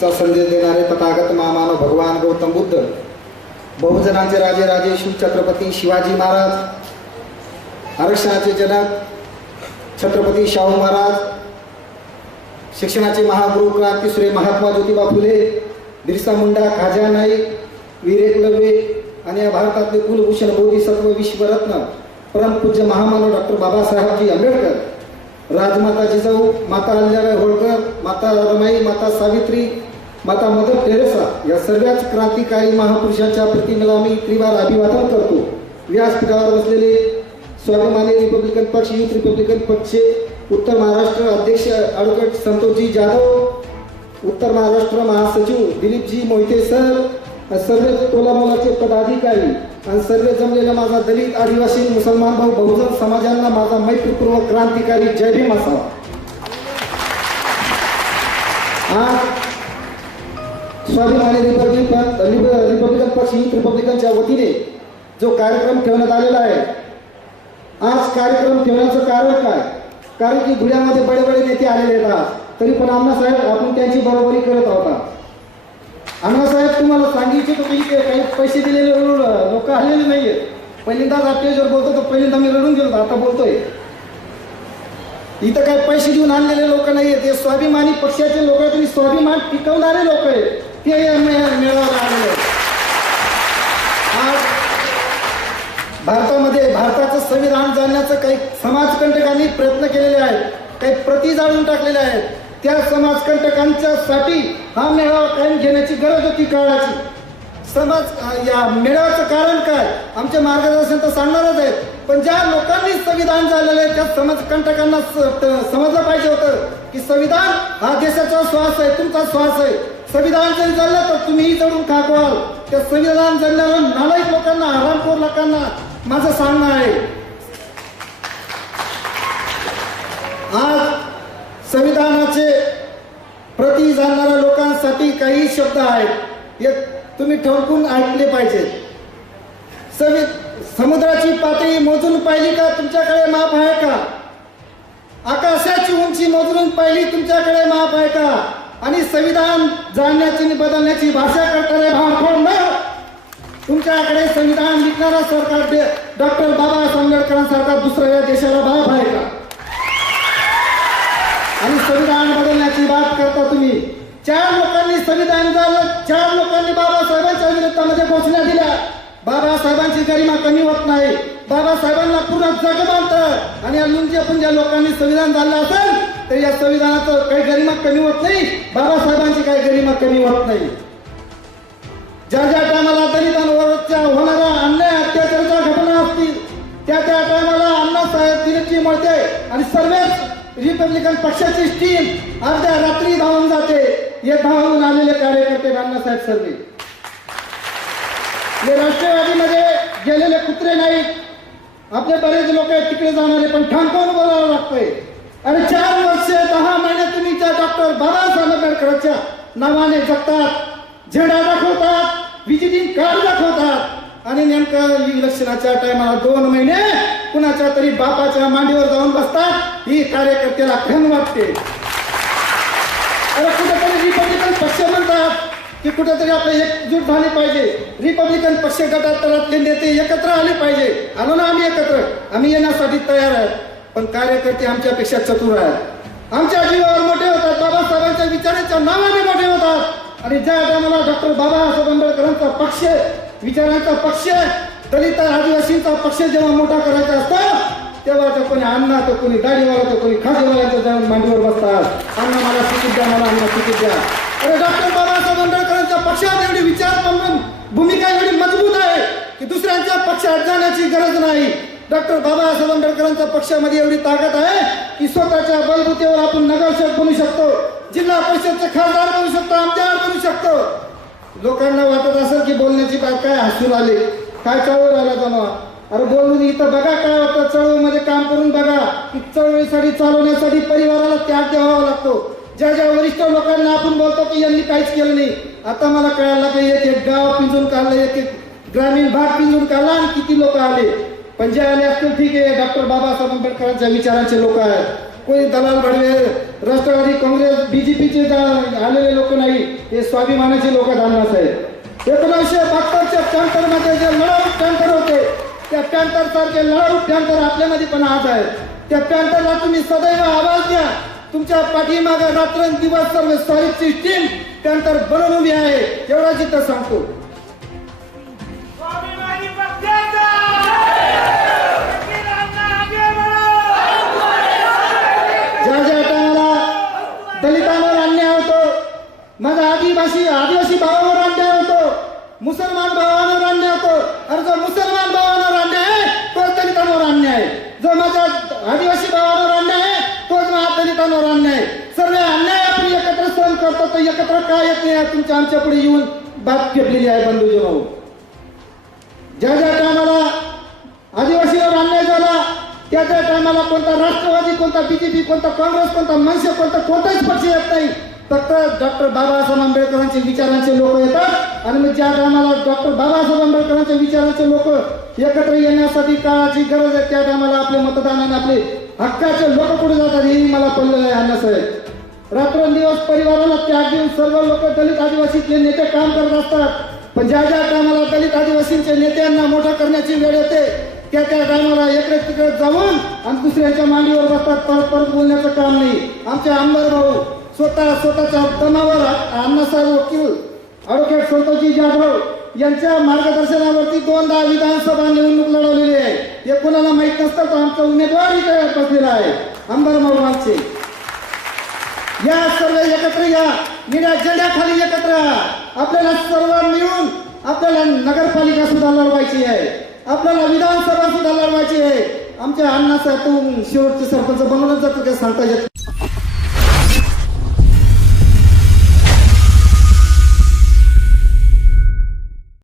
चा संदेश देणारे तथागत महामानव भगवान गौतम बुद्ध बहुजनांचे राजे राजे शिव छत्रपती शिवाजी महाराज आरक्षणाचे जनक छत्रपती शाहू महाराज शिक्षणाचे महागुरु क्रांतीसूर्य महात्मा ज्योतिबा फुले बिरसा मुंडा खाजा नाईक वीर एकलव्य आणि या भारतातले कुलभूषण बोधिसत्व विश्वरत्न परमपूज्य महामानव डॉक्टर बाबासाहेबजी आंबेडकर राजमाता जिजाऊ माता अहिल्याबाई होळकर माता रमाई माता सावित्री माता मदर टेरेसा या सर्वच क्रांतिकारी महापुरुषांच्या प्रतिमेला मी त्रिवार अभिवादन करतो. व्यासपीठावर बसलेले स्वाभिमानी रिपब्लिकन पक्ष युथ रिपब्लिकन पक्षचे उत्तर महाराष्ट्र अध्यक्ष ॲडव्होकेट संतोषजी जाधव उत्तर महाराष्ट्र महासचिव दिलीपजी मोहिते सर सर्व तोलामोलाचे पदाधिकारी आणि सर्व जमलेला माझा दलित आदिवासी मुसलमान भाऊ बहुजन समाजांना माझा मैत्रीपूर्वक क्रांतिकारी जय भीम असावा. आज स्वाभिमानी रिपब्लिक रिपब्लिकन पक्ष युथ रिपब्लिकनच्या वतीने जो कार्यक्रम ठेवण्यात आलेला आहे. आज कार्यक्रम ठेवण्याचं कारण काय? कारण की धुळ्यामध्ये बडे बडे नेते आलेले आहेत आज. तरी पण अण्णासाहेब आपण त्यांची बरोबरी करत आहोत अण्णासाहेब तुम्हाला सांगितले तुम्ही काही पैसे दिलेले लोक आलेले नाही आहेत पहिल्यांदाच जर बोलतो तर पहिल्यांदा मी रडून गेलो आता बोलतोय. इथं काही पैसे देऊन आणलेले लोक आहेत ते स्वाभिमानी पक्षाचे लोक आहेत आणि स्वाभिमान टिकवणारे लोक आहेत. ते या मे- आज भारतामध्ये भारताचं संविधान जाणण्याचं काही समाजकंटकांनी प्रयत्न केलेले आहेत काही प्रती जाळून टाकलेल्या आहेत. त्या समाजकंटकांच्या साठी हा मेळावा कायम घेण्याची गरज होती काळाची. समाज या मेळाव्याचं कारण काय? आमचे मार्गदर्शन तर सांगणारच आहेत पण ज्या लोकांनी संविधान झालेलं आहे त्या समाजकंटकांना स- समजलं पाहिजे होतं की संविधान हा देशाचा श्वास आहे तुमचा श्वास आहे. संविधान जरी चाललं तर तुम्हीही जडून खाकवाल त्या संविधान जडणाऱ्या नालायक लोकांना हरामखोर लोकांना माझं सांगणं आहे. आज संविधानाचे प्रती जाणणाऱ्या लोकांसाठी काही शब्द आहेत हे तुम्ही ठोकून ऐकले पाहिजेत संवि समुद्राची पातळी मोजून पाहिली का तुमच्याकडे माप आहे का? आकाशाची उंची मोजून पाहिली तुमच्याकडे माप आहे का? संविधान जाणण्याची आणि बदलण्याची भाषा करणारे भावखोर न? तुमच्याकडे संविधान लिखणारा सरकार डॉक्टर बाबासाहेब आंबेडकरांसारखा दुसऱ्या या देशाला भाव आहे का? आणि संविधान बदलण्याची बात करता तुम्ही. चार लोकांनी संविधान झालं चार लोकांनी बाबासाहेबांच्या विरोधामध्ये घोषणा दिल्या. बाबासाहेबांची गरिमा कमी होत नाही. बाबासाहेबांना पूर्ण जग मानतं आणि या लुंजे पुंज्या लोकांनी संविधान झालं असेल तर या संविधानाचं काही गरिमा कमी होत नाही. बाबासाहेबांची काही गरिमा कमी होत नाही. ज्या ज्या टायमाला दलितांवरच्या होणाऱ्या अन्याय अत्याचाराच्या घटना असतील त्या त्या टायमाला अण्णासाहेब दिलीपजी मळते आणि सर्वच रिपब्लिकन पक्षाची टीम अर्ध्या रात्री धावून जाते. हे धावून आलेले कार्यकर्ते अण्णासाहेब सर्वे. हे राष्ट्रवादीमध्ये गेलेले कुत्रे नाही आपले बरेच लोक आहेत तिकडे जाणारे पण ठाणकावून बोलावं लागतंय. आणि चार वर्ष दहा महिने तुम्ही त्या डॉक्टर बाबासाहेब आंबेडकरांच्या नावाने जगतात झेडा दाखवतात विजिटिंग कार्ड दाखवतात. आणि नेमकं इलेक्शनाच्या टायमाला दोन महिने कुणाच्या तरी बापाच्या मांडीवर जाऊन बसतात ही कार्यकर्त्याला खन वाटते. अरे कुठेतरी रिपब्लिकन पक्ष म्हणतात की कुठेतरी आपलं एकजूट झाली पाहिजे. रिपब्लिकन पक्ष गटातले नेते एकत्र आले पाहिजे. आलो ना आम्ही एकत्र. आम्ही येण्यासाठी तयार आहे. पण कार्यकर्ते आमच्यापेक्षा चतुर आहेत. आमच्या जीवावर मोठे होतात बाबासाहेबांच्या विचारांच्या नावाने मोठे होतात. आणि ज्या टायमाला डॉक्टर बाबासाहेब आंबेडकरांचा पक्ष विचारांचा पक्ष दलित आदिवासींचा पक्ष जेव्हा मोठा करायचा असतो तेव्हा तर कोणी अण्णा तर कोणी दाढीवाला तर कोणी खाजेवाल्याचं जाऊन मांडीवर बसतात. अण्णा मला तिकीट द्या मला अण्णा तिकीट द्या. अरे डॉक्टर बाबासाहेब आंबेडकरांच्या पक्षात एवढी विचार भूमिका एवढी मजबूत आहे की दुसऱ्यांच्या पक्षात जाण्याची गरज नाही. डॉक्टर बाबासाहेब आंबेडकरांच्या पक्षामध्ये एवढी ताकद आहे की स्वतःच्या बलबुतीवर आपण नगरसेवक बनू शकतो जिल्हा परिषदचे खासदार बनू शकतो आमदार बनू शकतो. लोकांना वाटत असेल की बोलण्याची बाब काय हसून आले काय चळवळ आला जाणवा अरे बोलून इथं बघा काय होतं चळवळीमध्ये काम करून बघा की चळवळीसाठी चालवण्यासाठी परिवाराला त्याग द्यावा लागतो. ज्या ज्या वरिष्ठ लोकांना आपण बोलतो की यांनी काहीच केलं नाही. आता मला कळायला की एक एक गाव पिंजून काढलं एक एक ग्रामीण भाग पिंजून काढला आणि किती लोक आले. पण जे आले असतील ठीक आहे. डॉक्टर बाबासाहेब आंबेडकरांच्या विचारांचे लोक आहेत. कोणी दलाल भडवे राष्ट्रवादी काँग्रेस बीजेपीचे आलेले लोक नाही हे स्वाभिमानाचे लोक धामणास आहेत. एकोणीसशे बहात्तरच्या टँकरमध्ये मध्ये जे लढाऊ टँकर होते त्या टँकर सारखे लढाऊ टँकर आपल्यामध्ये पण आज आहेत. त्या टँकरला तुम्ही सदैव आवाज द्या. तुमच्या पाठीमागे रात्रंदिवस सर्व सॉलिडची टीम टँकर बनवून उभी आहे. एवढाच जिथं सांगतो. दलितांवर अन्याय होतो. मग आदिवासी आदिवासी भावावर अन्याय होतो. मुसलमान भावावर अन्याय होतो. अरे जो मुसलमान भावावर अन्याय आहे तो दलितांवर अन्याय आहे. जो माझ्या आदिवासी भावावर अन्याय आहे तोच माझ्या दलितांवर अन्याय आहे. सर्व अन्याय आपण एकत्र सहन करतो तर एकत्र काय येत नाही तुमच्या आमच्या पुढे येऊन बाब घेतलेली आहे बंधूजी भाऊ. ज्या ज्या टायमाला आदिवासीवर अन्याय झाला त्या टायमाला कोणता राष्ट्रवादी कोणता बीजेपी कोणता काँग्रेस कोणता मनसे कोणता कोणताच पक्ष येत नाही. फक्त डॉक्टर बाबासाहेब आंबेडकरांचे विचारांचे लोक येतात. आणि मग ज्या टायमाला डॉक्टर बाबासाहेब आंबेडकरांच्या विचारांचे लोक एकत्र येण्यासाठी काळाची गरज आहे त्या टायमाला आपले मतदान आणि आपले हक्काचे लोक कुठे जातात हे मला पडलेलं आहे अण्णासाहेब रात्रंदिवस परिवाराला त्याग देऊन सर्व लोक दलित आदिवासीतले नेते काम करत असतात. पण ज्या ज्या टायमाला दलित आदिवासींच्या नेत्यांना मोठा करण्याची वेळ येते त्या त्या टायमाला इकडे तिकडे जाऊन आणि दुसऱ्यांच्या मांडीवर बसतात परत परत बोलण्याचं काम नाही. आमचे आमदार भाऊ स्वतः स्वतःच्या दमावर अण्णासाहेब वकील ॲडव्होकेट संतोषजी जाधव यांच्या मार्गदर्शनावरती दोनदा विधानसभा निवडणूक लढवलेली आहे. हे कोणाला माहीत नसतं तर आमचा उमेदवार इथे बसलेला आहे. आमदार भाऊ आमचे या सर्व एकत्र या. निळ्या झेंड्याखाली एकत्र. आपल्याला सर्व मिळून आपल्याला नगरपालिका सुद्धा लढवायची आहे. आपल्याला विधानसभा सुद्धा लढवायची आहे. आमच्या अण्णासाहेब शेवटचे सरपंच बनवलं जातो ते सांगता येत